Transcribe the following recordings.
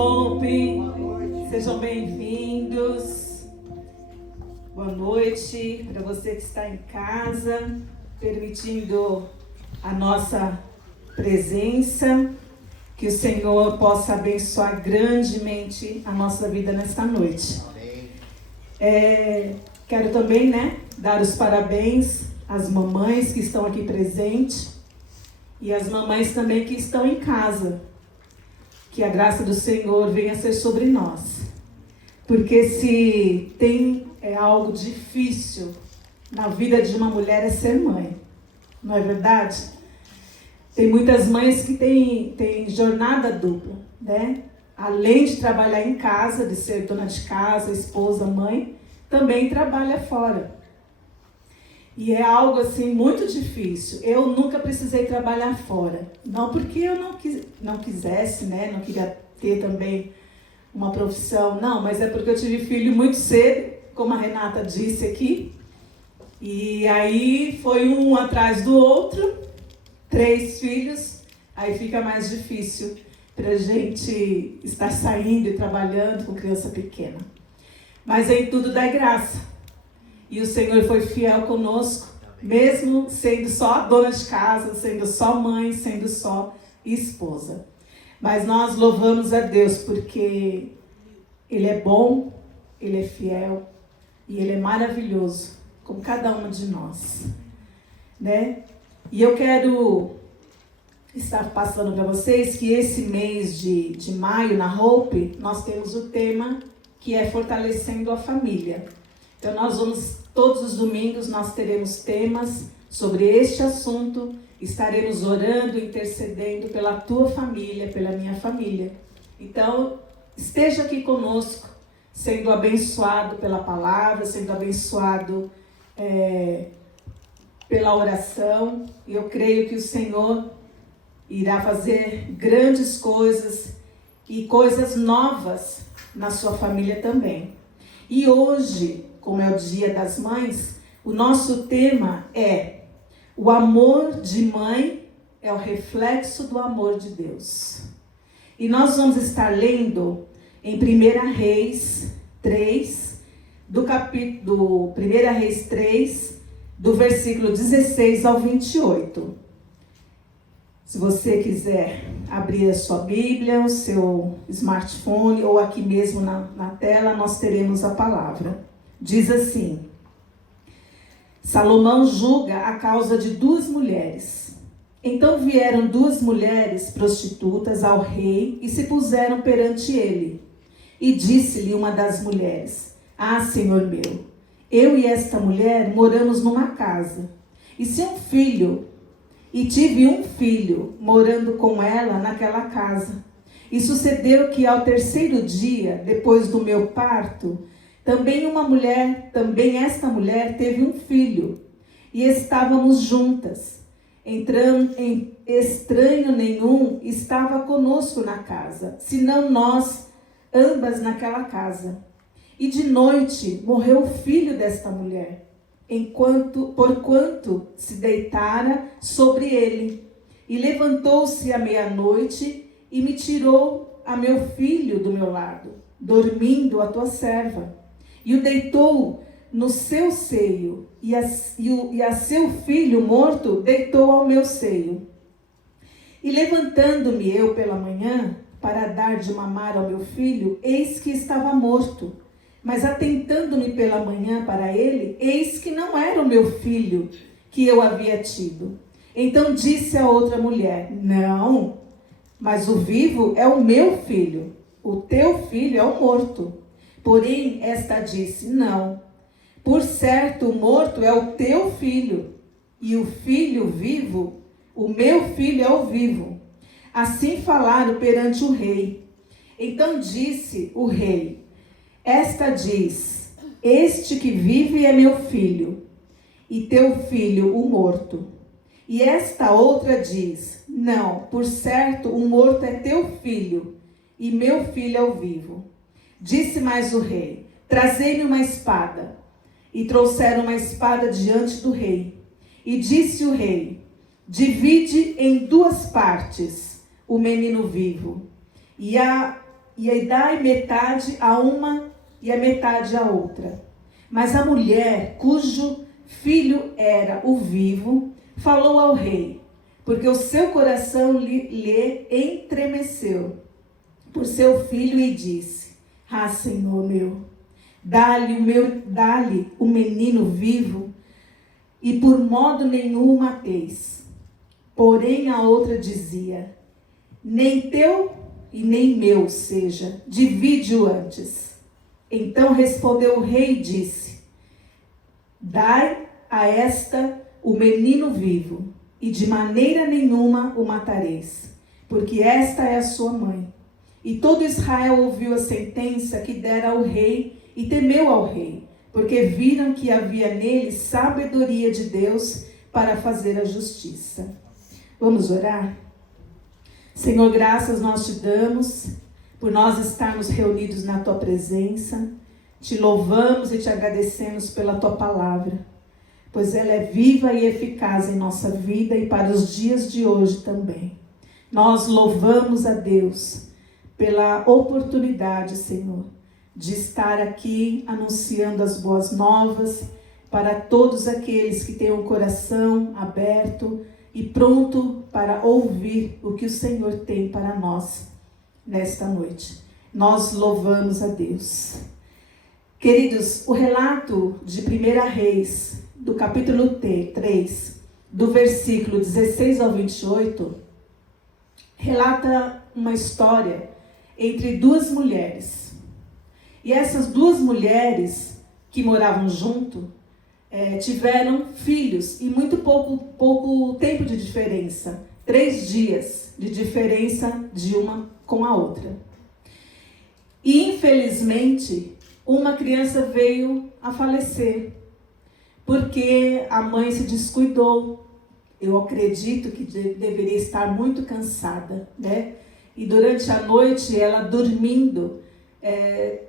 Hope, sejam bem-vindos. Boa noite para você que está em casa, permitindo a nossa presença. Que o Senhor possa abençoar grandemente a nossa vida nesta noite. Quero também, dar os parabéns às mamães que estão aqui presentes e às mamães também que estão em casa. Que a graça do Senhor venha ser sobre nós. Porque se tem algo difícil na vida de uma mulher é ser mãe. Não é verdade? Tem muitas mães que têm jornada dupla, Além de trabalhar em casa, de ser dona de casa, esposa, mãe, também trabalha fora. E é algo assim muito difícil. Eu nunca precisei trabalhar fora. Não porque eu não quisesse, não queria ter também uma profissão. Não, mas é porque eu tive filho muito cedo, como a Renata disse aqui. E aí foi um atrás do outro. 3 filhos, aí fica mais difícil para a gente estar saindo e trabalhando com criança pequena. Mas em tudo dá graça. E o Senhor foi fiel conosco, mesmo sendo só dona de casa, sendo só mãe, sendo só esposa. Mas nós louvamos a Deus porque Ele é bom, Ele é fiel e Ele é maravilhoso com cada uma de nós, E eu quero estar passando para vocês que esse mês de maio, na Hope, nós temos o tema que é Fortalecendo a Família. Então, todos os domingos, nós teremos temas sobre este assunto, estaremos orando, intercedendo pela tua família, pela minha família. Então, esteja aqui conosco, sendo abençoado pela palavra, sendo abençoado pela oração, e eu creio que o Senhor irá fazer grandes coisas e coisas novas na sua família também. E hoje, como é o Dia das Mães, o nosso tema é: o amor de mãe é o reflexo do amor de Deus. E nós vamos estar lendo em 1 Reis 3, do 1 Reis 3, do versículo 16 ao 28. Se você quiser abrir a sua Bíblia, o seu smartphone ou aqui mesmo na tela, nós teremos a palavra. Diz assim: Salomão julga a causa de 2 mulheres. Então vieram 2 mulheres prostitutas ao rei e se puseram perante ele. E disse-lhe uma das mulheres: Ah, senhor meu, eu e esta mulher moramos numa casa, e tive um filho morando com ela naquela casa. E sucedeu que ao 3º dia, depois do meu parto, também esta mulher teve um filho, e estávamos juntas. Estranho nenhum estava conosco na casa, senão nós ambas naquela casa. E de noite morreu o filho desta mulher, porquanto se deitara sobre ele. E levantou-se à meia-noite e me tirou a meu filho do meu lado, dormindo a tua serva. E o deitou no seu seio, e a seu filho morto deitou ao meu seio. E levantando-me eu pela manhã, para dar de mamar ao meu filho, eis que estava morto. Mas atentando-me pela manhã para ele, eis que não era o meu filho que eu havia tido. Então disse a outra mulher: Não, mas o vivo é o meu filho, o teu filho é o morto. Porém, esta disse: Não, por certo o morto é o teu filho, e o filho vivo, o meu filho é o vivo. Assim falaram perante o rei. Então disse o rei: Esta diz: Este que vive é meu filho, e teu filho o morto. E esta outra diz: Não, por certo o morto é teu filho, e meu filho é o vivo. Disse mais o rei: Trazei-me uma espada. E trouxeram uma espada diante do rei. E disse o rei: Divide em 2 partes o menino vivo, e e aí dai metade a uma e a metade a outra. Mas a mulher, cujo filho era o vivo, falou ao rei, porque o seu coração lhe entremeceu por seu filho e disse: Ah, Senhor meu, dá-lhe o menino vivo, e por modo nenhum o mateis. Porém a outra dizia: Nem teu e nem meu seja, divide-o antes. Então respondeu o rei e disse: Dai a esta o menino vivo, e de maneira nenhuma o matareis, porque esta é a sua mãe. E todo Israel ouviu a sentença que dera ao rei e temeu ao rei, porque viram que havia nele sabedoria de Deus para fazer a justiça. Vamos orar? Senhor, graças nós te damos por nós estarmos reunidos na tua presença. Te louvamos e te agradecemos pela tua palavra, pois ela é viva e eficaz em nossa vida e para os dias de hoje também. Nós louvamos a Deus pela oportunidade, Senhor, de estar aqui anunciando as boas novas para todos aqueles que têm o coração aberto e pronto para ouvir o que o Senhor tem para nós nesta noite. Nós louvamos a Deus. Queridos, o relato de 1 Reis, do capítulo 3, do versículo 16 ao 28, relata uma história entre duas mulheres. E essas duas mulheres que moravam junto tiveram filhos, e muito pouco tempo de diferença, 3 dias de diferença de uma com a outra. E infelizmente, uma criança veio a falecer, porque a mãe se descuidou. Eu acredito que deveria estar muito cansada, né? E durante a noite, ela dormindo,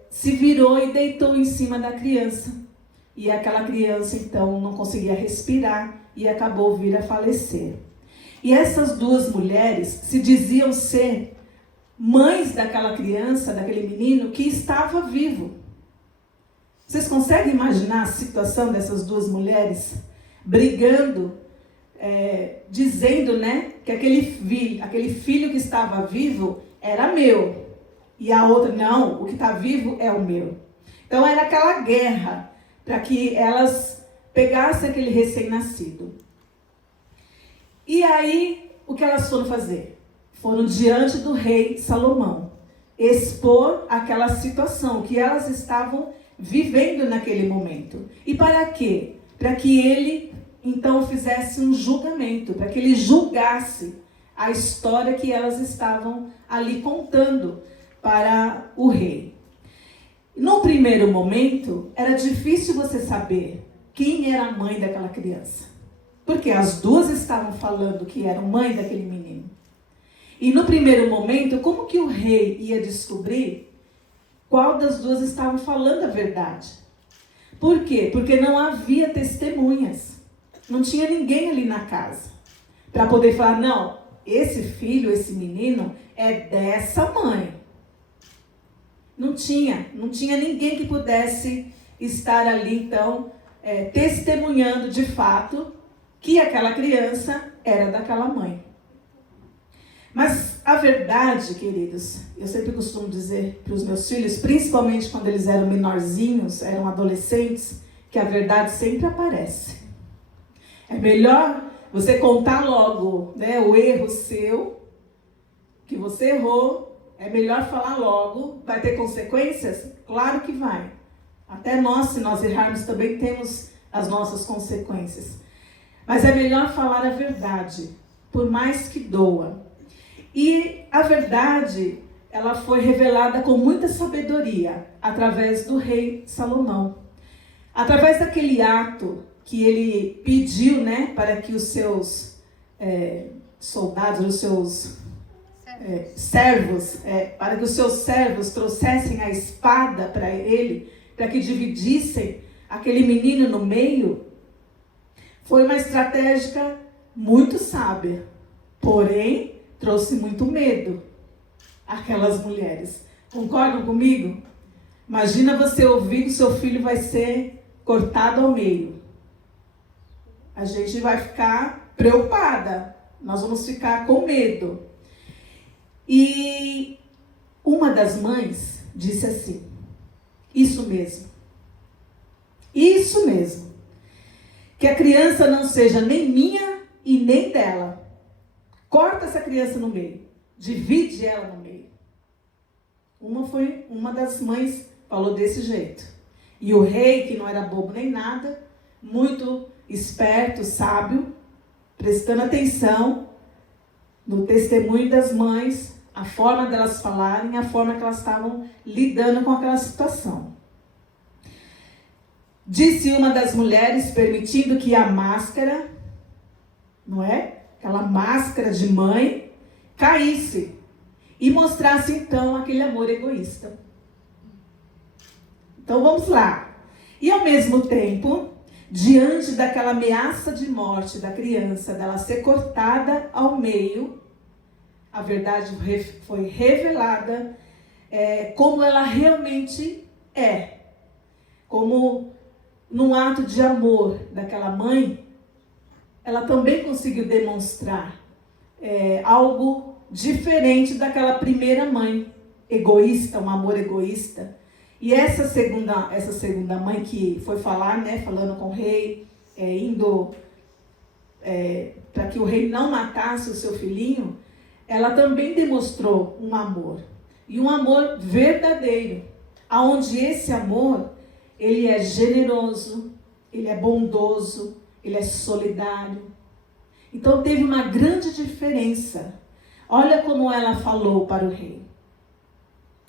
se virou e deitou em cima da criança. E aquela criança, então, não conseguia respirar e acabou vir a falecer. E essas duas mulheres se diziam ser mães daquela criança, daquele menino que estava vivo. Vocês conseguem imaginar a situação dessas duas mulheres brigando, dizendo, né, que aquele filho que estava vivo era meu, e a outra, não, o que está vivo é o meu. Então era aquela guerra para que elas pegassem aquele recém-nascido. E aí, o que elas foram fazer? Foram diante do rei Salomão, expor aquela situação que elas estavam vivendo naquele momento. E para quê? Para que ele, então, fizesse um julgamento, para que ele julgasse a história que elas estavam ali contando para o rei. No primeiro momento, era difícil você saber quem era a mãe daquela criança, porque as duas estavam falando que eram mãe daquele menino. E no primeiro momento, como que o rei ia descobrir qual das duas estavam falando a verdade? Por quê? Porque não havia testemunhas. Não tinha ninguém ali na casa para poder falar, não, esse filho, esse menino é dessa mãe. Não tinha ninguém que pudesse estar ali, então, testemunhando de fato que aquela criança era daquela mãe. Mas a verdade, queridos, eu sempre costumo dizer para os meus filhos, principalmente quando eles eram menorzinhos, eram adolescentes, que a verdade sempre aparece. É melhor você contar logo, né, o erro seu, que você errou, é melhor falar logo. Vai ter consequências? Claro que vai. Até nós, se nós errarmos, também temos as nossas consequências. Mas é melhor falar a verdade, por mais que doa. E a verdade, ela foi revelada com muita sabedoria, através do rei Salomão. Através daquele ato que ele pediu, né, para que os seus soldados, os seus servos, para que os seus servos trouxessem a espada para ele, para que dividissem aquele menino no meio, foi uma estratégia muito sábia, porém trouxe muito medo àquelas mulheres, Concordam comigo? Imagina você ouvir que o seu filho vai ser cortado ao meio. A gente vai ficar preocupada. Nós vamos ficar com medo. E uma das mães disse assim: isso mesmo. Isso mesmo. Que a criança não seja nem minha e nem dela. Corta essa criança no meio. Divide ela no meio. Uma das mães falou desse jeito. E o rei, que não era bobo nem nada, muito esperto, sábio, prestando atenção no testemunho das mães, a forma delas falarem, a forma que elas estavam lidando com aquela situação. Disse uma das mulheres, permitindo que a máscara, não é? Aquela máscara de mãe, caísse e mostrasse então aquele amor egoísta. Então vamos lá. E ao mesmo tempo, diante daquela ameaça de morte da criança, dela ser cortada ao meio, a verdade foi revelada como ela realmente é. Como num ato de amor daquela mãe, ela também conseguiu demonstrar algo diferente daquela primeira mãe, egoísta, um amor egoísta. E essa segunda mãe que foi falar, né, falando com o rei, indo para que o rei não matasse o seu filhinho, ela também demonstrou um amor. E um amor verdadeiro, aonde esse amor, ele é generoso, ele é bondoso, ele é solidário. Então teve uma grande diferença. Olha como ela falou para o rei: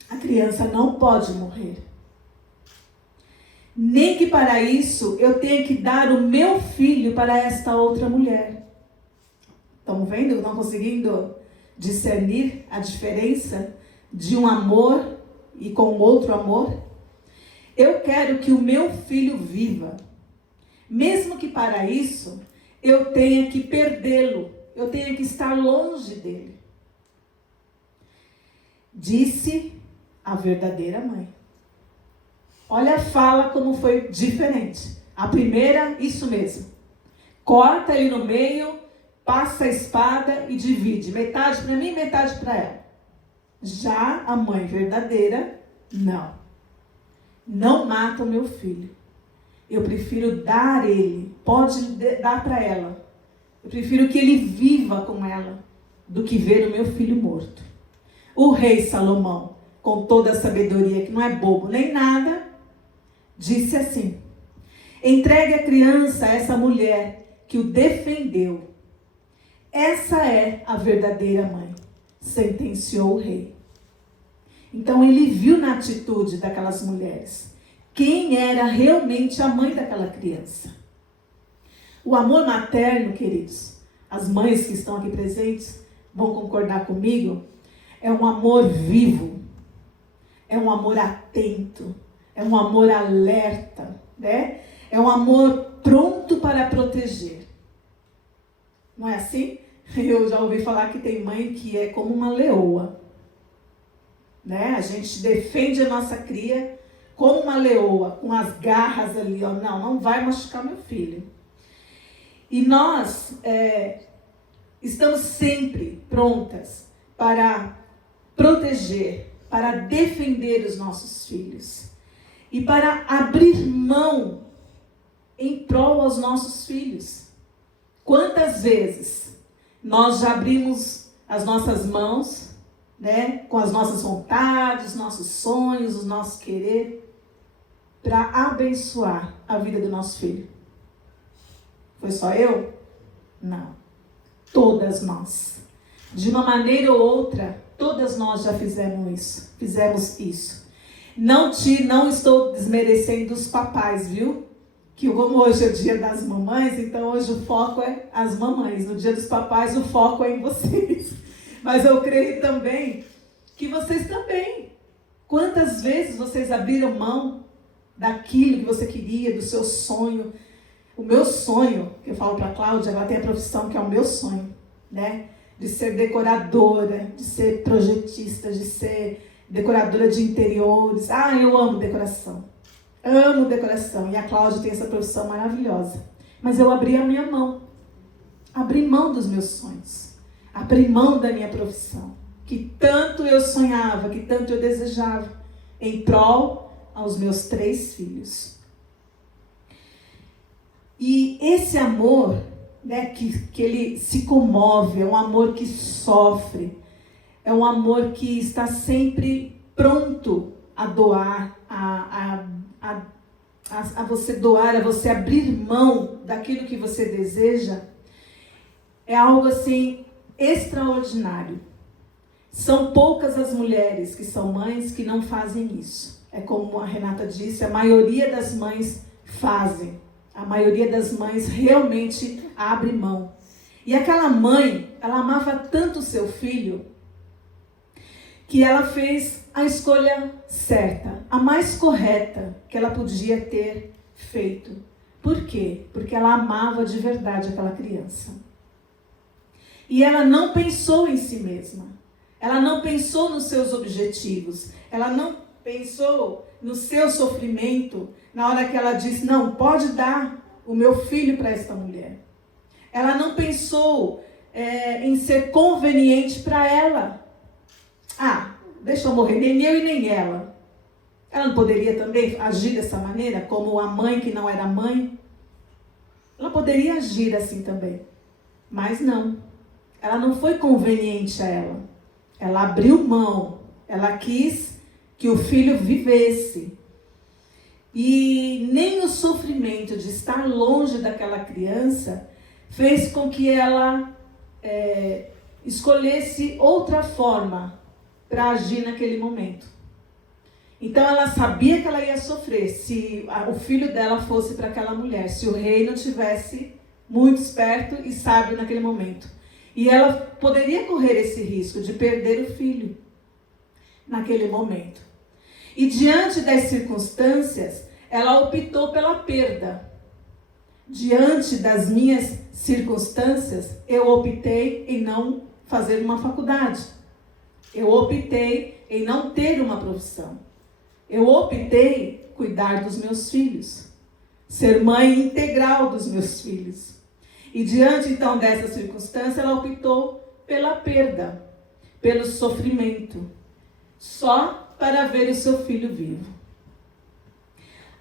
a criança não pode morrer. Nem que para isso eu tenha que dar o meu filho para esta outra mulher. Estão vendo? Estão conseguindo discernir a diferença de um amor e com outro amor? Eu quero que o meu filho viva. Mesmo que para isso eu tenha que perdê-lo. Eu tenha que estar longe dele. Disse a verdadeira mãe. Olha a fala como foi diferente. A primeira, isso mesmo. Corta ele no meio, passa a espada e divide. Metade para mim, metade para ela. Já a mãe verdadeira, não. Não mata o meu filho. Eu prefiro dar ele. Pode dar para ela. Eu prefiro que ele viva com ela do que ver o meu filho morto. O rei Salomão, com toda a sabedoria, que não é bobo nem nada, disse assim: entregue a criança a essa mulher que o defendeu. Essa é a verdadeira mãe, sentenciou o rei. Então ele viu na atitude daquelas mulheres quem era realmente a mãe daquela criança. O amor materno, queridos, as mães que estão aqui presentes vão concordar comigo, é um amor vivo, é um amor atento, é um amor alerta, né? É um amor pronto para proteger. Não é assim? Eu já ouvi falar que tem mãe que é como uma leoa, né? A gente defende a nossa cria como uma leoa, com as garras ali, ó. Não vai machucar meu filho. E nós estamos sempre prontas para proteger, para defender os nossos filhos e para abrir mão em prol aos nossos filhos. Quantas vezes nós já abrimos as nossas mãos, né, com as nossas vontades, os nossos sonhos, os nossos querer, para abençoar a vida do nosso filho? Foi só eu? Não. Todas nós. De uma maneira ou outra, todas nós já fizemos isso. Não estou desmerecendo os papais, viu? Que como hoje é o dia das mamães, então hoje o foco é as mamães. No dia dos papais, o foco é em vocês. Mas eu creio também que vocês também. Quantas vezes vocês abriram mão daquilo que você queria, do seu sonho? O meu sonho, que eu falo para a Cláudia, ela tem a profissão que é o meu sonho, né? De ser decoradora, de ser projetista, de ser decoradora de interiores. Eu amo decoração. Amo decoração. E a Cláudia tem essa profissão maravilhosa. Mas eu abri a minha mão. Abri mão dos meus sonhos. Abri mão da minha profissão. Que tanto eu sonhava, que tanto eu desejava. Em prol aos meus 3 filhos. E esse amor, né, que ele se comove, é um amor que sofre. É um amor que está sempre pronto a doar, a você doar, a você abrir mão daquilo que você deseja. É algo assim extraordinário. São poucas as mulheres que são mães que não fazem isso. É como a Renata disse, a maioria das mães fazem. A maioria das mães realmente abre mão. E aquela mãe, ela amava tanto o seu filho, que ela fez a escolha certa, a mais correta que ela podia ter feito. Por quê? Porque ela amava de verdade aquela criança. E ela não pensou em si mesma. Ela não pensou nos seus objetivos. Ela não pensou no seu sofrimento na hora que ela disse, não, pode dar o meu filho para esta mulher. Ela não pensou em ser conveniente para ela. Deixa eu morrer, nem eu e nem ela. Ela não poderia também agir dessa maneira, como a mãe que não era mãe? Ela poderia agir assim também. Mas não. Ela não foi conveniente a ela. Ela abriu mão. Ela quis que o filho vivesse. E nem o sofrimento de estar longe daquela criança fez com que ela escolhesse outra forma para agir naquele momento. Então ela sabia que ela ia sofrer se o filho dela fosse para aquela mulher, se o rei não tivesse muito esperto e sábio naquele momento. E ela poderia correr esse risco de perder o filho naquele momento. E diante das circunstâncias, ela optou pela perda. Diante das minhas circunstâncias, eu optei em não fazer uma faculdade. Eu optei em não ter uma profissão. Eu optei em cuidar dos meus filhos. Ser mãe integral dos meus filhos. E diante então dessa circunstância, ela optou pela perda, pelo sofrimento, só para ver o seu filho vivo.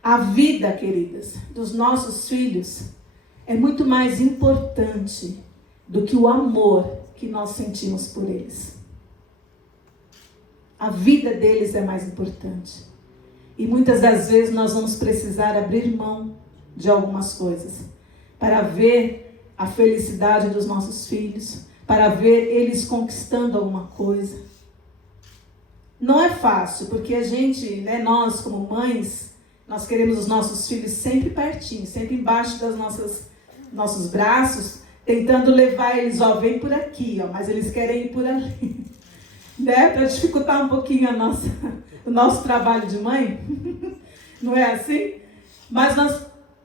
A vida, queridas, dos nossos filhos é muito mais importante do que o amor que nós sentimos por eles. A vida deles é mais importante. E muitas das vezes nós vamos precisar abrir mão de algumas coisas para ver a felicidade dos nossos filhos, para ver eles conquistando alguma coisa. Não é fácil, porque a gente, nós como mães, nós queremos os nossos filhos sempre pertinho, sempre embaixo das nossos braços, tentando levar eles, vem por aqui, mas eles querem ir por ali. Para dificultar um pouquinho o nosso trabalho de mãe. Não é assim? Mas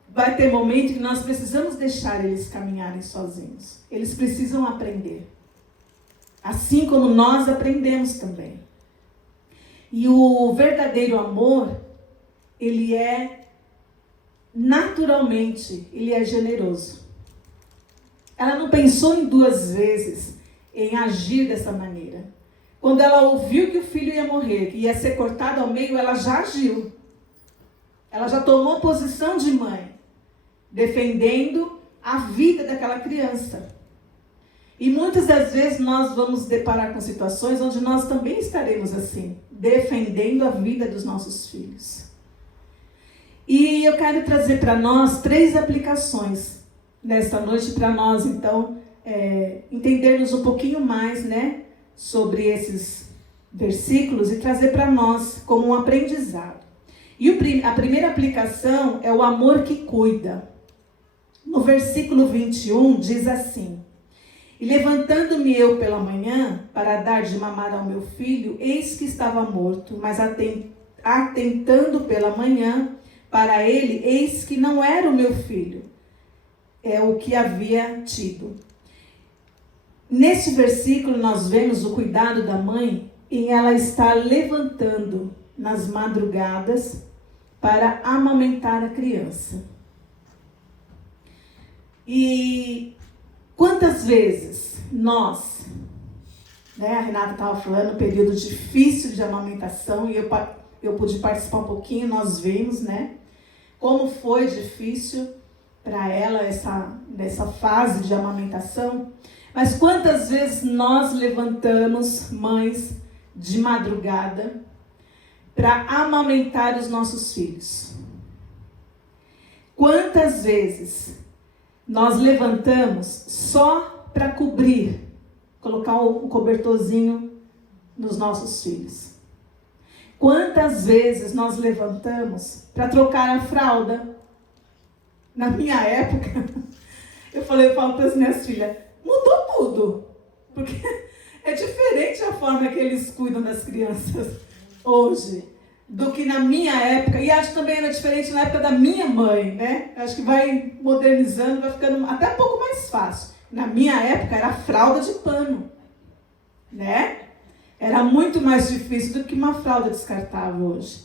vai ter momento que nós precisamos deixar eles caminharem sozinhos. Eles precisam aprender. Assim como nós aprendemos também. E o verdadeiro amor, ele é naturalmente, ele é generoso. Ela não pensou em 2 vezes em agir dessa maneira. Quando ela ouviu que o filho ia morrer, que ia ser cortado ao meio, ela já agiu. Ela já tomou posição de mãe, defendendo a vida daquela criança. E muitas das vezes nós vamos deparar com situações onde nós também estaremos assim, defendendo a vida dos nossos filhos. E eu quero trazer para nós 3 aplicações nesta noite, para nós então entendermos um pouquinho mais, sobre esses versículos e trazer para nós como um aprendizado. E a primeira aplicação é o amor que cuida. No versículo 21 diz assim: E levantando-me eu pela manhã para dar de mamar ao meu filho, eis que estava morto, mas atentando pela manhã para ele, eis que não era o meu filho, é o que havia tido. Nesse versículo nós vemos o cuidado da mãe em ela estar levantando nas madrugadas para amamentar a criança. E quantas vezes nós, a Renata estava falando, um período difícil de amamentação, e eu pude participar um pouquinho, nós vimos, como foi difícil para ela nessa fase de amamentação. Mas quantas vezes nós levantamos, mães, de madrugada, para amamentar os nossos filhos? Quantas vezes nós levantamos só para cobrir, colocar um cobertorzinho nos nossos filhos? Quantas vezes nós levantamos para trocar a fralda? Na minha época, eu falo para as minhas filhas, mudou tudo. Porque é diferente a forma que eles cuidam das crianças hoje do que na minha época. E acho que também era diferente na época da minha mãe, Acho que vai modernizando, vai ficando até um pouco mais fácil. Na minha época era fralda de pano, Era muito mais difícil do que uma fralda descartável hoje.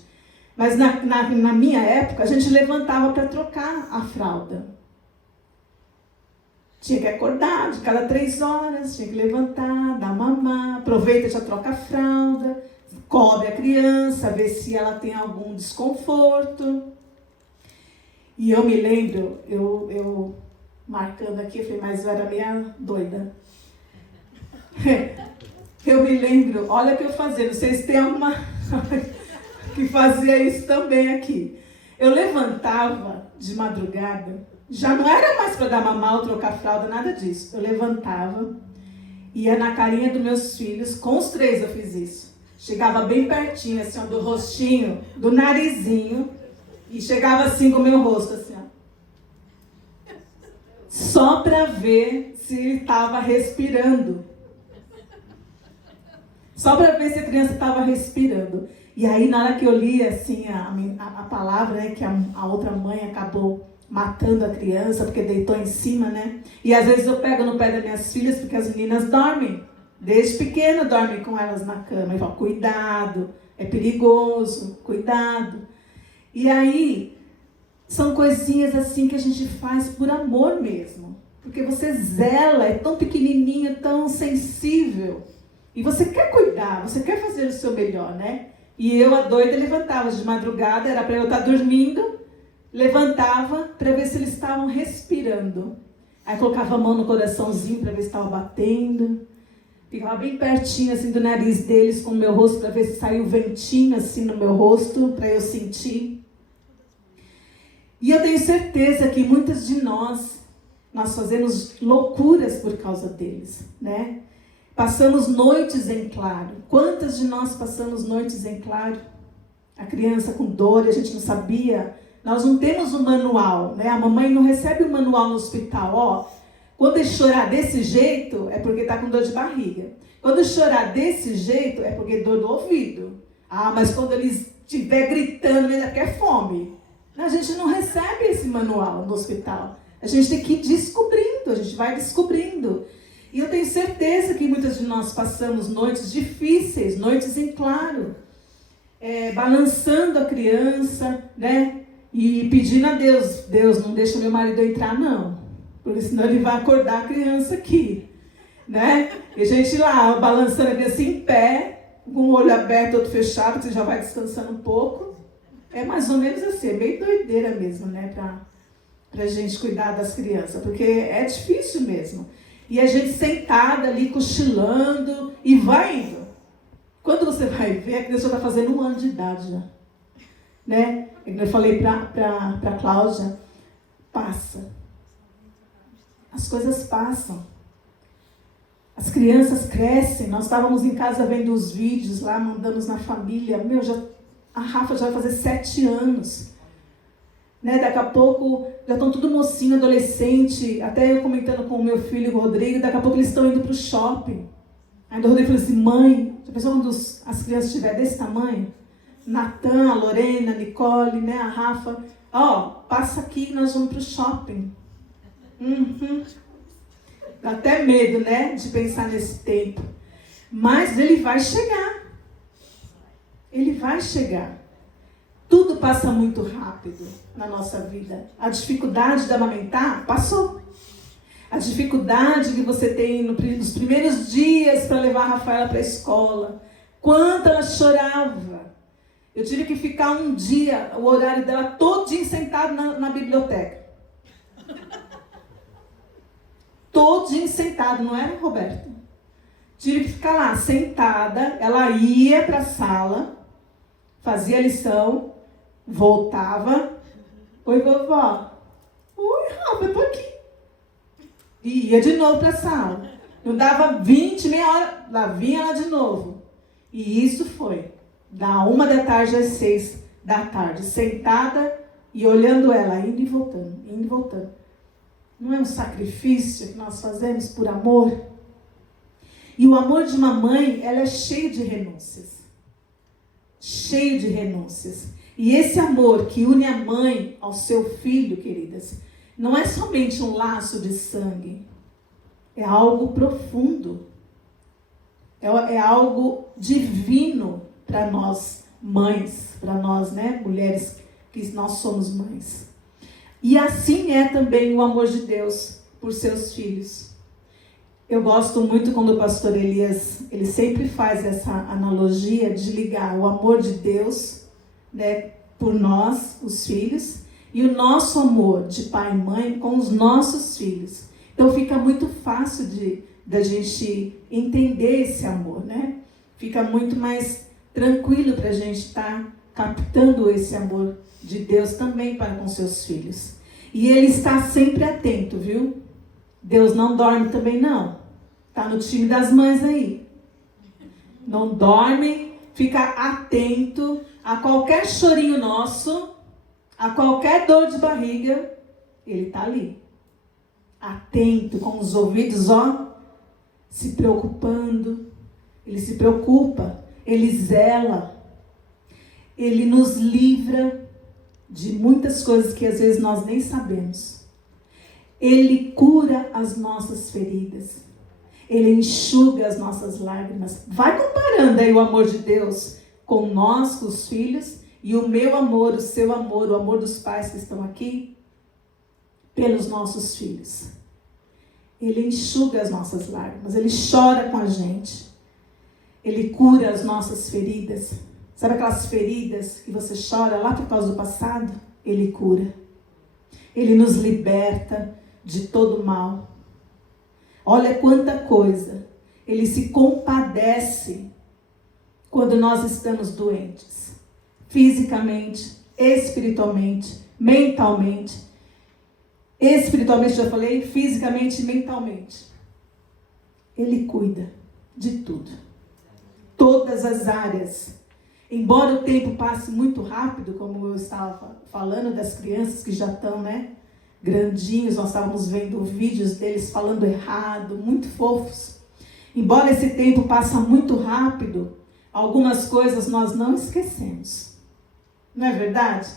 Mas na minha época, a gente levantava para trocar a fralda. Tinha que acordar de cada 3 horas, tinha que levantar, dar mamar, aproveita e já troca a fralda, cobre a criança, vê se ela tem algum desconforto. E eu me lembro, eu marcando aqui, eu falei, mas eu era meio doida. Eu me lembro, olha o que eu fazia, não sei se tem alguma que fazia isso também aqui. Eu levantava de madrugada, já não era mais para dar mamar ou trocar fralda, nada disso. Eu levantava, ia na carinha dos meus filhos, com os 3 eu fiz isso. Chegava bem pertinho, assim, do rostinho, do narizinho, e chegava assim com o meu rosto, assim, só para ver se ele estava respirando. Só para ver se a criança estava respirando. E aí, na hora que eu li assim, a palavra, que a outra mãe acabou matando a criança, porque deitou em cima, E às vezes eu pego no pé das minhas filhas, porque as meninas dormem. Desde pequena dormem com elas na cama. Eu falo, cuidado, é perigoso, cuidado. E aí, são coisinhas assim que a gente faz por amor mesmo. Porque você zela, é tão pequenininho, tão sensível. E você quer cuidar, você quer fazer o seu melhor, E eu, a doida, levantava de madrugada, era para eu estar dormindo, levantava para ver se eles estavam respirando. Aí colocava a mão no coraçãozinho para ver se estava batendo. Ficava bem pertinho assim do nariz deles com o meu rosto para ver se saiu ventinho assim no meu rosto, para eu sentir. E eu tenho certeza que muitas de nós fazemos loucuras por causa deles, Passamos noites em claro. Quantas de nós passamos noites em claro? A criança com dor, a gente não sabia. Nós não temos um manual, A mamãe não recebe um manual no hospital. Quando ele chorar desse jeito, é porque está com dor de barriga. Quando chorar desse jeito, é porque é dor do ouvido. Mas quando ele estiver gritando, é porque é fome. A gente não recebe esse manual no hospital. A gente tem que ir descobrindo, a gente vai descobrindo. E eu tenho certeza que muitas de nós passamos noites difíceis, noites em claro, balançando a criança, E pedindo a Deus, Deus, não deixa meu marido entrar, não. Porque senão ele vai acordar a criança aqui, E a gente lá, balançando a criança em pé, com o olho aberto, outro fechado, que você já vai descansando um pouco. É mais ou menos assim, é meio doideira mesmo, pra gente cuidar das crianças, porque é difícil mesmo. E a gente sentada ali, cochilando, e vai indo. Quando você vai ver, a criança já está fazendo 1 ano de idade já. Eu falei para Cláudia, passa. As coisas passam. As crianças crescem. Nós estávamos em casa vendo os vídeos lá, mandamos na família. A Rafa já vai fazer 7 anos. Daqui a pouco, já estão tudo mocinho, adolescente. Até eu comentando com o meu filho, o Rodrigo, daqui a pouco eles estão indo para o shopping. Aí o Rodrigo falou assim, mãe, já pensou quando as crianças estiverem desse tamanho? Natan, a Lorena, a Nicole, a Rafa. Passa aqui, nós vamos para o shopping. Dá até medo, de pensar nesse tempo. Mas ele vai chegar. Ele vai chegar. Tudo passa muito rápido na nossa vida. A dificuldade de amamentar passou. A dificuldade que você tem nos primeiros dias para levar a Rafaela para a escola. Quanto ela chorava. Eu tive que ficar um dia, o horário dela todinho sentado na biblioteca. Todinho sentado, não era, Roberto? Tive que ficar lá, sentada. Ela ia para a sala, fazia a lição, voltava. Oi, vovó. Oi, Rafa, eu tô aqui. E ia de novo para a sala. Não dava 20, meia hora, lá vinha ela de novo. E isso foi da 1 da tarde às 6 da tarde, sentada e olhando ela, indo e voltando, indo e voltando. Não é um sacrifício que nós fazemos por amor? E o amor de uma mãe, ela é cheio de renúncias. Cheio de renúncias. E esse amor que une a mãe ao seu filho, queridas, não é somente um laço de sangue. É algo profundo. É algo divino para nós mães, para nós, né, mulheres, que nós somos mães. E assim é também o amor de Deus por seus filhos. Eu gosto muito quando o pastor Elias, ele sempre faz essa analogia de ligar o amor de Deus, né, por nós, os filhos, e o nosso amor de pai e mãe com os nossos filhos. Então fica muito fácil da gente entender esse amor, né? Fica muito mais tranquilo para a gente estar captando esse amor de Deus também para com seus filhos. E Ele está sempre atento, viu? Deus não dorme também não. Está no time das mães aí. Não dorme, fica atento a qualquer chorinho nosso, a qualquer dor de barriga, Ele está ali. Atento, com os ouvidos, se preocupando. Ele se preocupa, Ele zela. Ele nos livra de muitas coisas que às vezes nós nem sabemos. Ele cura as nossas feridas. Ele enxuga as nossas lágrimas. Vai comparando aí o amor de Deus com nós, com os filhos, e o meu amor, o seu amor, o amor dos pais que estão aqui, pelos nossos filhos. Ele enxuga as nossas lágrimas, Ele chora com a gente. Ele cura as nossas feridas. Sabe aquelas feridas que você chora lá por causa do passado? Ele cura. Ele nos liberta de todo mal. Olha quanta coisa. Ele se compadece quando nós estamos doentes. Fisicamente, espiritualmente, mentalmente. Espiritualmente, já falei, fisicamente e mentalmente. Ele cuida de tudo. Todas as áreas. Embora o tempo passe muito rápido, como eu estava falando das crianças que já estão, né, grandinhos, nós estávamos vendo vídeos deles falando errado, muito fofos. Embora esse tempo passe muito rápido, algumas coisas nós não esquecemos. Não é verdade?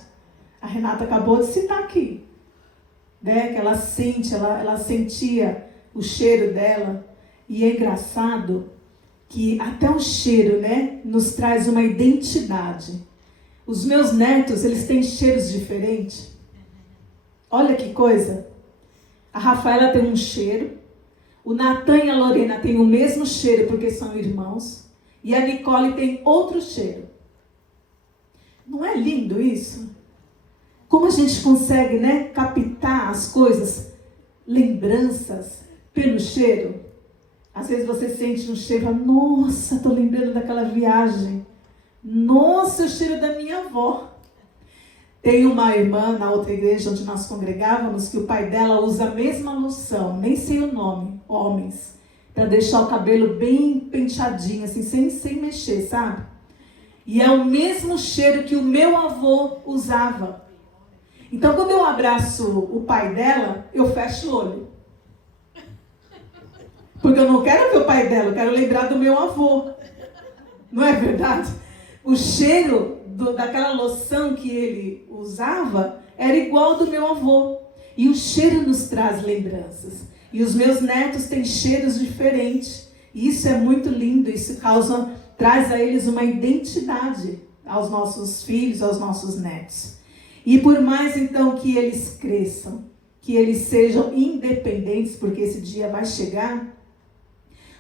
A Renata acabou de citar aqui, né, que ela sente, ela sentia o cheiro dela, e é engraçado que até o cheiro, né, nos traz uma identidade. Os meus netos, eles têm cheiros diferentes. Olha que coisa. A Rafaela tem um cheiro. O Natan e a Lorena têm o mesmo cheiro, porque são irmãos. E a Nicole tem outro cheiro. Não é lindo isso? Como a gente consegue, né, captar as coisas, lembranças, pelo cheiro? Às vezes você sente um cheiro e fala, nossa, estou lembrando daquela viagem. Nossa, o cheiro da minha avó. Tem uma irmã na outra igreja onde nós congregávamos que o pai dela usa a mesma loção, nem sei o nome, homens, para deixar o cabelo bem penteadinho, assim, sem mexer, sabe? E é o mesmo cheiro que o meu avô usava. Então, quando eu abraço o pai dela, eu fecho o olho. Porque eu não quero ver o pai dela, eu quero lembrar do meu avô. Não é verdade? O cheiro daquela loção que ele usava era igual ao do meu avô. E o cheiro nos traz lembranças. E os meus netos têm cheiros diferentes. E isso é muito lindo, isso traz a eles uma identidade, aos nossos filhos, aos nossos netos. E por mais então que eles cresçam, que eles sejam independentes, porque esse dia vai chegar,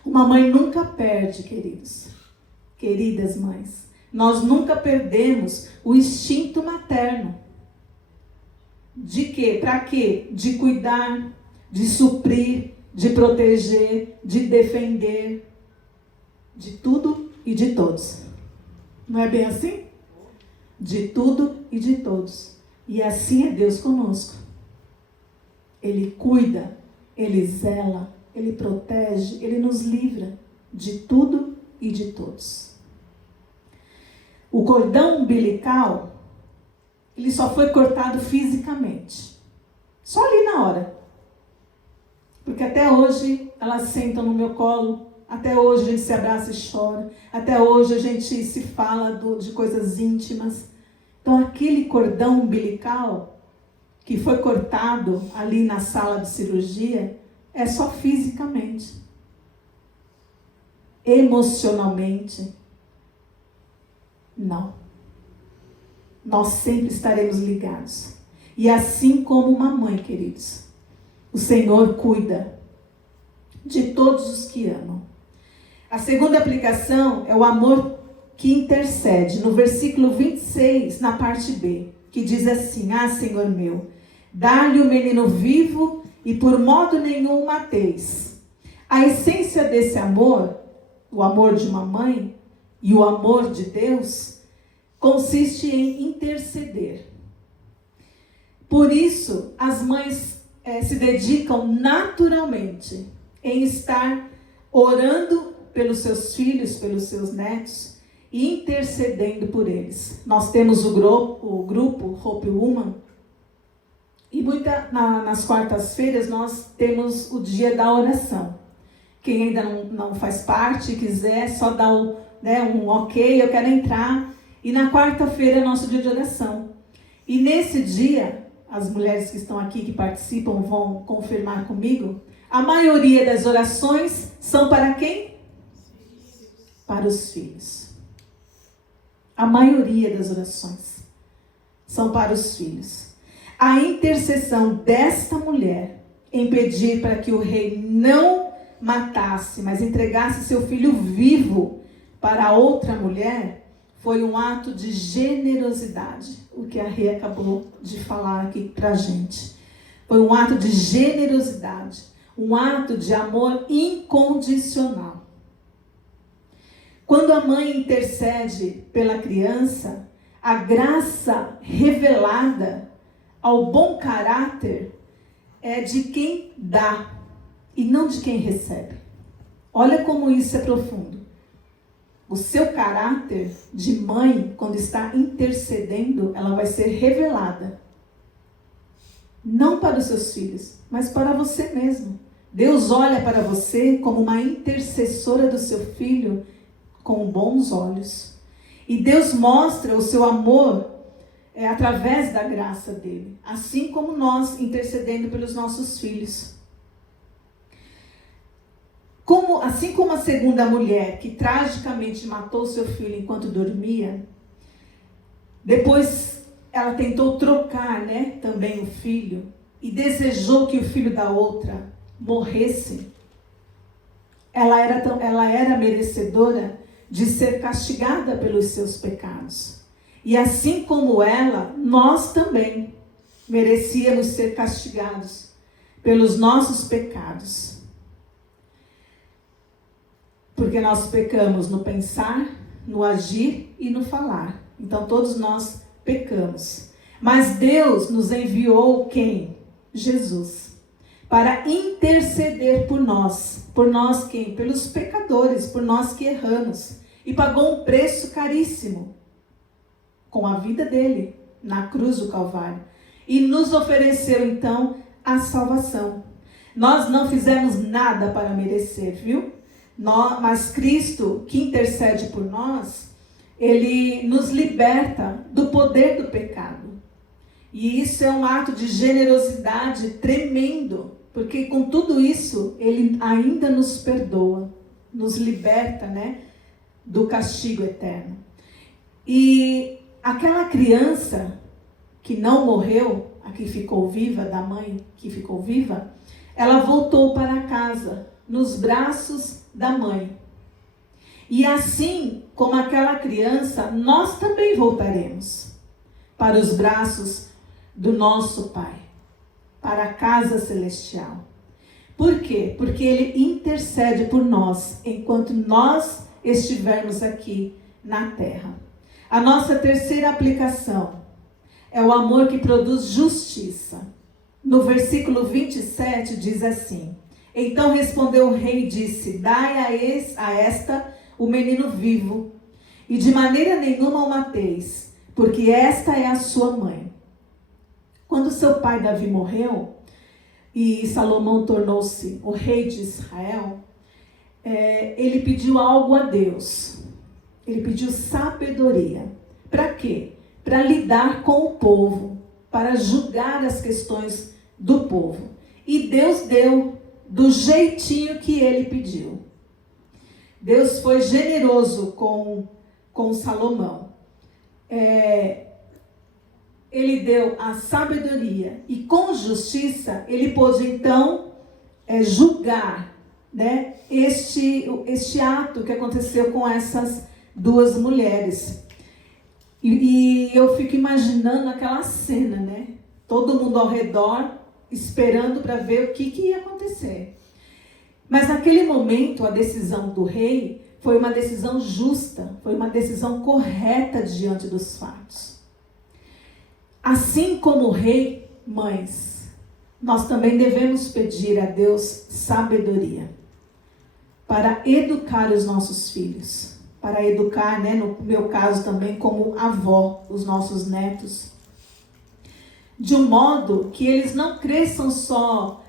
uma mãe nunca perde, queridos, queridas mães, nós nunca perdemos o instinto materno. De quê? Para quê? De cuidar, de suprir, de proteger, de defender, de tudo e de todos. Não é bem assim? De tudo e de todos. E assim é Deus conosco. Ele cuida, Ele zela, Ele protege, Ele nos livra de tudo e de todos. O cordão umbilical, ele só foi cortado fisicamente. Só ali na hora. Porque até hoje elas sentam no meu colo, até hoje a gente se abraça e chora, até hoje a gente se fala de coisas íntimas. Então aquele cordão umbilical que foi cortado ali na sala de cirurgia é só fisicamente. Emocionalmente, não. Nós sempre estaremos ligados. E assim como uma mãe, queridos, o Senhor cuida de todos os que amam. A segunda aplicação é o amor que intercede. No versículo 26, na parte B, que diz assim: Ah, Senhor meu, dá-lhe o menino vivo e por modo nenhum o mateis. A essência desse amor, o amor de uma mãe e o amor de Deus, consiste em interceder. Por isso, as mães se dedicam naturalmente em estar orando pelos seus filhos, pelos seus netos e intercedendo por eles. Nós temos o grupo Hope Woman e nas quartas-feiras nós temos o dia da oração. Quem ainda não faz parte, quiser, só dá um ok, eu quero entrar. E na quarta-feira é nosso dia de oração. E nesse dia, as mulheres que estão aqui, que participam, vão confirmar comigo, a maioria das orações são para quem? Para os filhos. A maioria das orações são para os filhos. A intercessão desta mulher em pedir para que o rei não matasse, mas entregasse seu filho vivo para outra mulher, foi um ato de generosidade, o que a Rê acabou de falar aqui para a gente. Foi um ato de generosidade, um ato de amor incondicional. Quando a mãe intercede pela criança, a graça revelada ao bom caráter é de quem dá e não de quem recebe. Olha como isso é profundo. O seu caráter de mãe, quando está intercedendo, ela vai ser revelada. Não para os seus filhos, mas para você mesmo. Deus olha para você como uma intercessora do seu filho com bons olhos. E Deus mostra o seu amor através da graça dele. Assim como nós intercedendo pelos nossos filhos. Assim como a segunda mulher que tragicamente matou seu filho enquanto dormia, depois ela tentou trocar, também o filho e desejou que o filho da outra morresse. Ela era merecedora de ser castigada pelos seus pecados. E assim como ela, nós também merecíamos ser castigados pelos nossos pecados. Porque nós pecamos no pensar, no agir e no falar. Então todos nós pecamos. Mas Deus nos enviou quem? Jesus. Para interceder por nós. Por nós quem? Pelos pecadores, por nós que erramos. E pagou um preço caríssimo. Com a vida dele, na cruz do Calvário. E nos ofereceu então a salvação. Nós não fizemos nada para merecer, viu? Mas Cristo, que intercede por nós, ele nos liberta do poder do pecado. E isso é um ato de generosidade tremendo, porque com tudo isso, ele ainda nos perdoa, nos liberta, do castigo eterno. E aquela criança que não morreu, a que ficou viva, da mãe que ficou viva, ela voltou para casa, nos braços da mãe. E assim como aquela criança, nós também voltaremos para os braços do nosso Pai, para a casa celestial. Por quê? Porque Ele intercede por nós, enquanto nós estivermos aqui na terra. A nossa terceira aplicação é o amor que produz justiça. No versículo 27 diz assim: então respondeu o rei e disse: dai a esta o menino vivo, e de maneira nenhuma o mateis, porque esta é a sua mãe. Quando seu pai Davi morreu, e Salomão tornou-se o rei de Israel, ele pediu algo a Deus. Ele pediu sabedoria. Para quê? Para lidar com o povo, para julgar as questões do povo. E Deus deu do jeitinho que ele pediu. Deus foi generoso com Salomão. Ele deu a sabedoria e com justiça ele pôde então julgar, né, este ato que aconteceu com essas duas mulheres. E eu fico imaginando aquela cena, né? Todo mundo ao redor esperando para ver o que ia acontecer. Mas naquele momento a decisão do rei foi uma decisão justa, foi uma decisão correta diante dos fatos. Assim como o rei, mães, nós também devemos pedir a Deus sabedoria para educar os nossos filhos, para educar, né, no meu caso também como avó, os nossos netos, de um modo que eles não cresçam só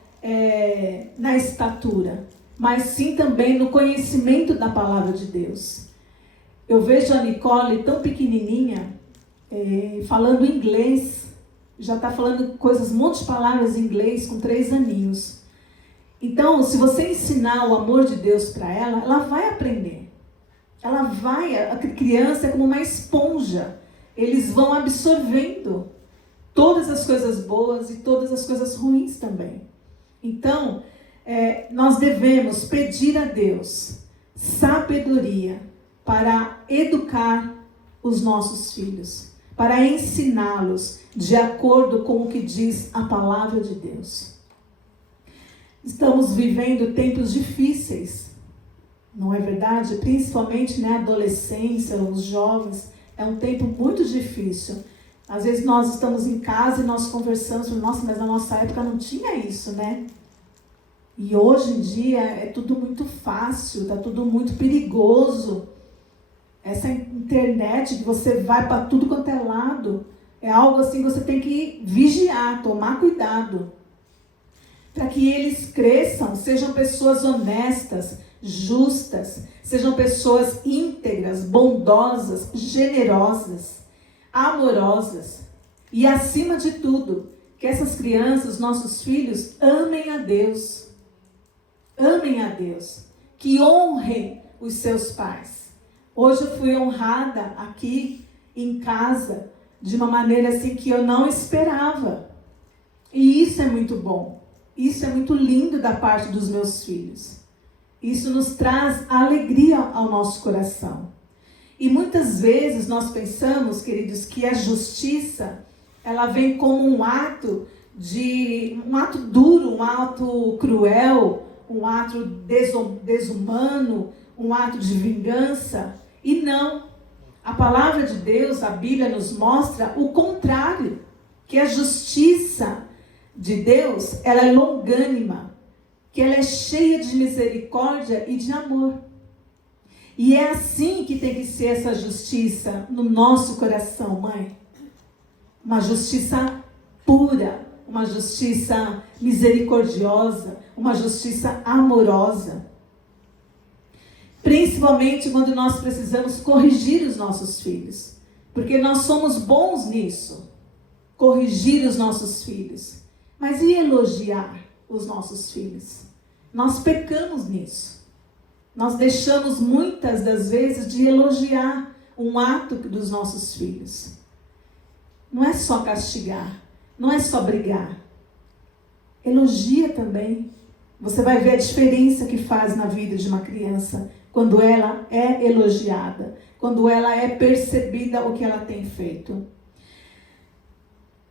na estatura, mas sim também no conhecimento da palavra de Deus. Eu vejo a Nicole tão pequenininha, falando inglês, já está falando coisas, um monte de palavras em inglês com 3 aninhos. Então, se você ensinar o amor de Deus para ela, ela vai aprender. A criança é como uma esponja, eles vão absorvendo todas as coisas boas e todas as coisas ruins também. Então, nós devemos pedir a Deus sabedoria para educar os nossos filhos, para ensiná-los de acordo com o que diz a palavra de Deus. Estamos vivendo tempos difíceis, não é verdade? Principalmente na adolescência, os jovens, é um tempo muito difícil. Às vezes nós estamos em casa e nós conversamos, nossa, mas na nossa época não tinha isso, né? E hoje em dia é tudo muito fácil, está tudo muito perigoso. Essa internet que você vai para tudo quanto é lado, é algo assim que você tem que vigiar, tomar cuidado. Para que eles cresçam, sejam pessoas honestas, justas, sejam pessoas íntegras, bondosas, generosas, amorosas. E acima de tudo, que essas crianças, nossos filhos, amem a Deus. Amem a Deus. Que honrem os seus pais. Hoje eu fui honrada aqui em casa de uma maneira assim que eu não esperava. E isso é muito bom. Isso é muito lindo da parte dos meus filhos. Isso nos traz alegria ao nosso coração. E muitas vezes nós pensamos, queridos, que a justiça, ela vem como um ato duro, um ato cruel, um ato desumano, um ato de vingança. E não. A palavra de Deus, a Bíblia nos mostra o contrário, que a justiça de Deus, ela é longânima, que ela é cheia de misericórdia e de amor. E é assim que tem que ser essa justiça no nosso coração, mãe. Uma justiça pura, uma justiça misericordiosa, uma justiça amorosa. Principalmente quando nós precisamos corrigir os nossos filhos. Porque nós somos bons nisso, corrigir os nossos filhos. Mas e elogiar os nossos filhos? Nós pecamos nisso. Nós deixamos muitas das vezes de elogiar um ato dos nossos filhos. Não é só castigar, não é só brigar. Elogia também. Você vai ver a diferença que faz na vida de uma criança quando ela é elogiada, quando ela é percebida o que ela tem feito.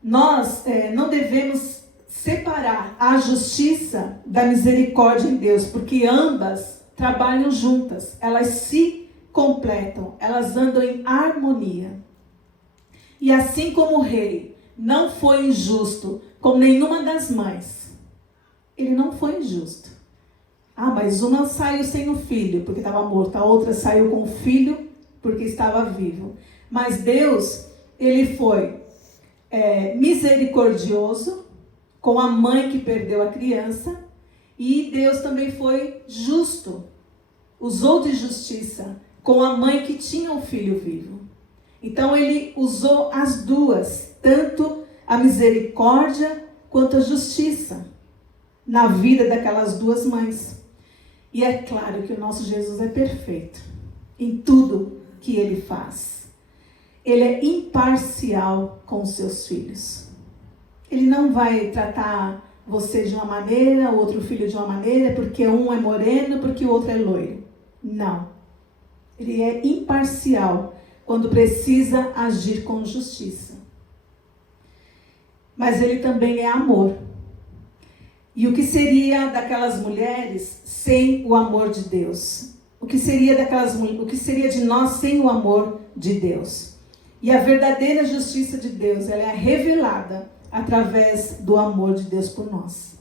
Nós não devemos separar a justiça da misericórdia em Deus, porque ambas trabalham juntas, elas se completam, elas andam em harmonia. E assim como o rei não foi injusto com nenhuma das mães, ele não foi injusto. Mas uma saiu sem o filho porque estava morto, a outra saiu com o filho porque estava vivo. Mas Deus, ele foi misericordioso com a mãe que perdeu a criança, e Deus também foi justo, usou de justiça com a mãe que tinha o filho vivo. Então ele usou as duas, tanto a misericórdia quanto a justiça, na vida daquelas duas mães. E é claro que o nosso Jesus é perfeito em tudo que ele faz. Ele é imparcial com os seus filhos. Ele não vai tratar você de uma maneira, o outro filho de uma maneira, porque um é moreno, porque o outro é loiro. Não. Ele é imparcial quando precisa agir com justiça. Mas ele também é amor. E o que seria daquelas mulheres sem o amor de Deus? O que seria de nós sem o amor de Deus? E a verdadeira justiça de Deus, ela é revelada através do amor de Deus por nós.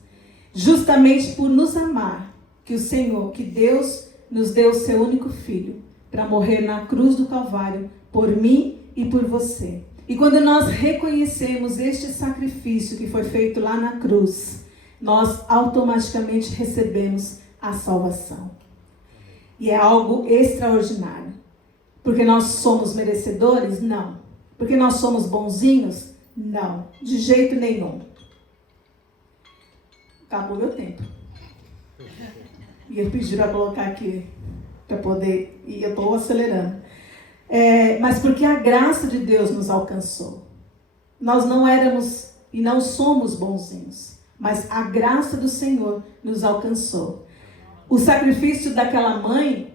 Justamente por nos amar, que Deus nos deu o seu único filho para morrer na cruz do Calvário por mim e por você. E quando nós reconhecemos este sacrifício que foi feito lá na cruz, nós automaticamente recebemos a salvação. E é algo extraordinário. Porque nós somos merecedores? Não. Porque nós somos bonzinhos? Não. De jeito nenhum. Acabou meu tempo. E eu pedi para colocar aqui, para poder, e eu estou acelerando. Mas porque a graça de Deus nos alcançou. Nós não éramos e não somos bonzinhos, mas a graça do Senhor nos alcançou. O sacrifício daquela mãe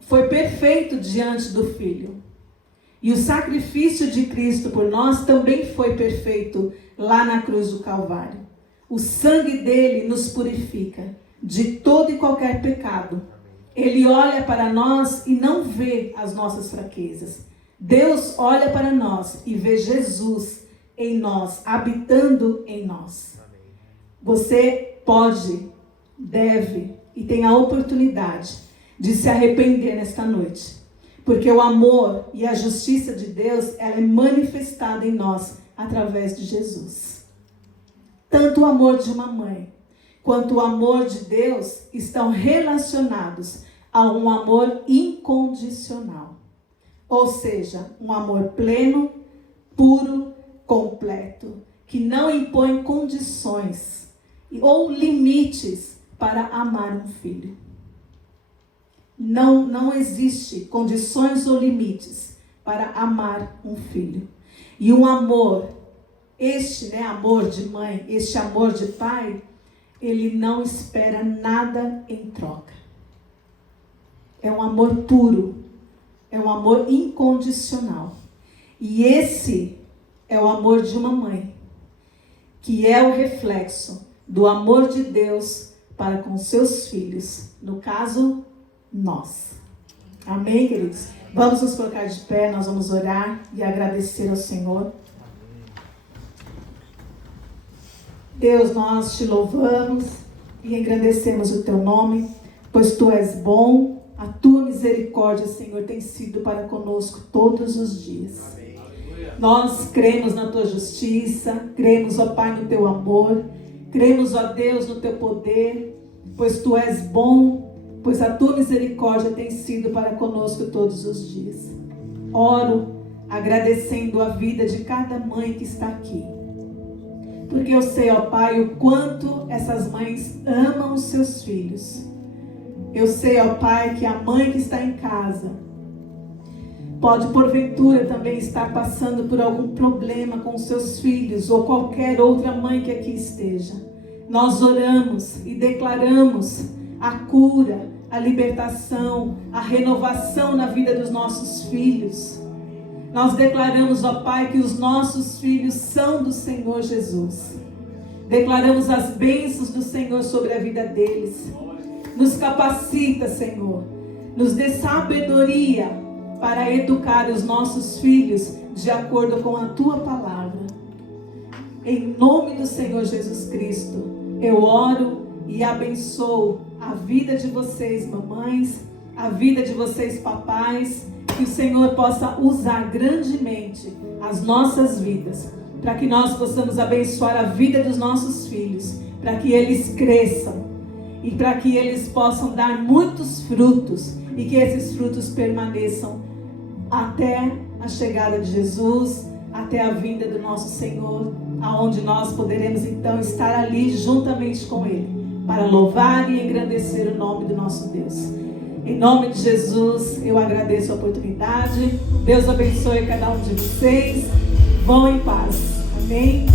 foi perfeito diante do filho. E o sacrifício de Cristo por nós também foi perfeito lá na cruz do Calvário. O sangue dele nos purifica de todo e qualquer pecado. Ele olha para nós e não vê as nossas fraquezas. Deus olha para nós e vê Jesus em nós, habitando em nós. Você pode, deve e tem a oportunidade de se arrepender nesta noite. Porque o amor e a justiça de Deus, ela é manifestada em nós através de Jesus. Tanto o amor de uma mãe quanto o amor de Deus estão relacionados a um amor incondicional. Ou seja, um amor pleno, puro, completo, que não impõe condições ou limites para amar um filho. Não existe condições ou limites para amar um filho. E um amor, amor de mãe, este amor de pai, ele não espera nada em troca. É um amor puro, é um amor incondicional. E esse é o amor de uma mãe, que é o reflexo do amor de Deus para com seus filhos, no caso, nós. Amém, queridos? Vamos nos colocar de pé, nós vamos orar e agradecer ao Senhor. Deus, nós te louvamos e engrandecemos o teu nome, pois tu és bom, a tua misericórdia, Senhor, tem sido para conosco todos os dias. Amém. Nós cremos na tua justiça, cremos, ó Pai, no teu amor, cremos, ó Deus, no teu poder, pois tu és bom, pois a tua misericórdia tem sido para conosco todos os dias. Oro agradecendo a vida de cada mãe que está aqui. Porque eu sei, ó Pai, o quanto essas mães amam os seus filhos. Eu sei, ó Pai, que a mãe que está em casa pode porventura também estar passando por algum problema com seus filhos ou qualquer outra mãe que aqui esteja. Nós oramos e declaramos a cura, a libertação, a renovação na vida dos nossos filhos. Nós declaramos, ó Pai, que os nossos filhos são do Senhor Jesus. Declaramos as bênçãos do Senhor sobre a vida deles. Nos capacita, Senhor. Nos dê sabedoria para educar os nossos filhos de acordo com a Tua palavra. Em nome do Senhor Jesus Cristo, eu oro e abençoo a vida de vocês, mamães, a vida de vocês, papais, que o Senhor possa usar grandemente as nossas vidas, para que nós possamos abençoar a vida dos nossos filhos, para que eles cresçam e para que eles possam dar muitos frutos e que esses frutos permaneçam até a chegada de Jesus, até a vinda do nosso Senhor, aonde nós poderemos então estar ali juntamente com Ele, para louvar e engrandecer o nome do nosso Deus. Em nome de Jesus, eu agradeço a oportunidade. Deus abençoe cada um de vocês. Vão em paz. Amém.